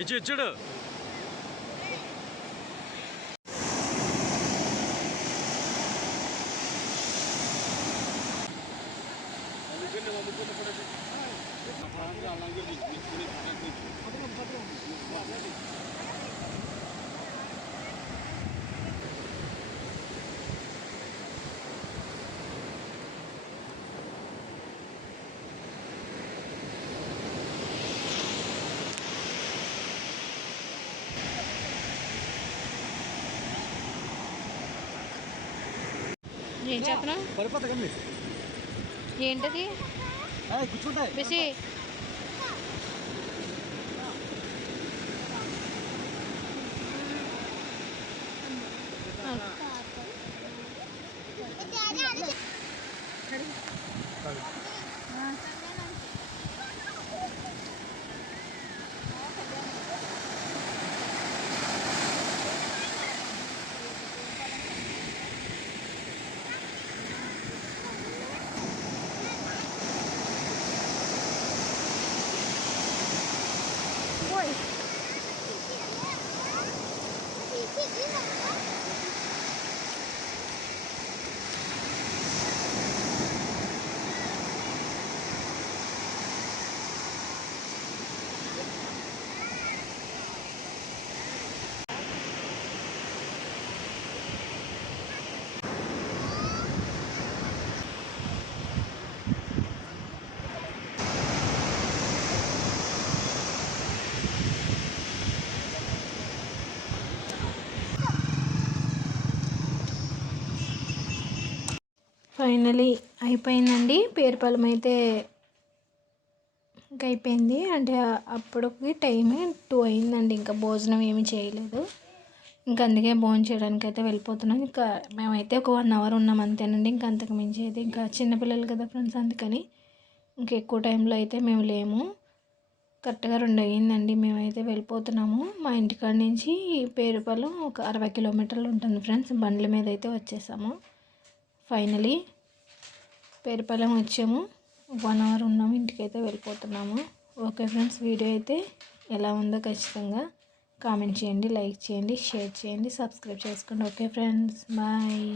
ఇచ్చుడు ఏం చెప్పనా ఏంటది బిసి ఫైనలీ అయిపోయిందండి. పేరుపాలెం అయితే ఇంకా అయిపోయింది. అంటే అప్పటికి టైం 2 అయిందండి. ఇంకా భోజనం ఏమీ చేయలేదు. ఇంకా అందుకే భోజనం చేయడానికి అయితే వెళ్ళిపోతున్నాం. ఇంకా మేమైతే ఒక 1 అవర్ ఉన్నాం అంతేనండి. ఇంకా అంతకు మించి అయితే ఇంకా చిన్నపిల్లలు కదా ఫ్రెండ్స్, అందుకని ఇంకా ఎక్కువ టైంలో అయితే మేము లేము. కరెక్ట్గా 2 అయ్యిందండి. మేమైతే వెళ్ళిపోతున్నాము. మా ఇంటికాడ నుంచి పేరుపాలెం ఒక 60 కిలోమీటర్లు ఉంటుంది ఫ్రెండ్స్. బండ్ల మీద అయితే వచ్చేసాము. ఫైనలీ పేరుపాలెం వచ్చాము. 1 అవర్ ఉన్నాము. ఇంటికైతే వెళ్ళిపోతున్నాము. ఓకే ఫ్రెండ్స్, వీడియో అయితే ఎలా ఉందో ఖచ్చితంగా కామెంట్ చేయండి, లైక్ చేయండి, షేర్ చేయండి, సబ్స్క్రైబ్ చేసుకోండి. Okay friends, bye.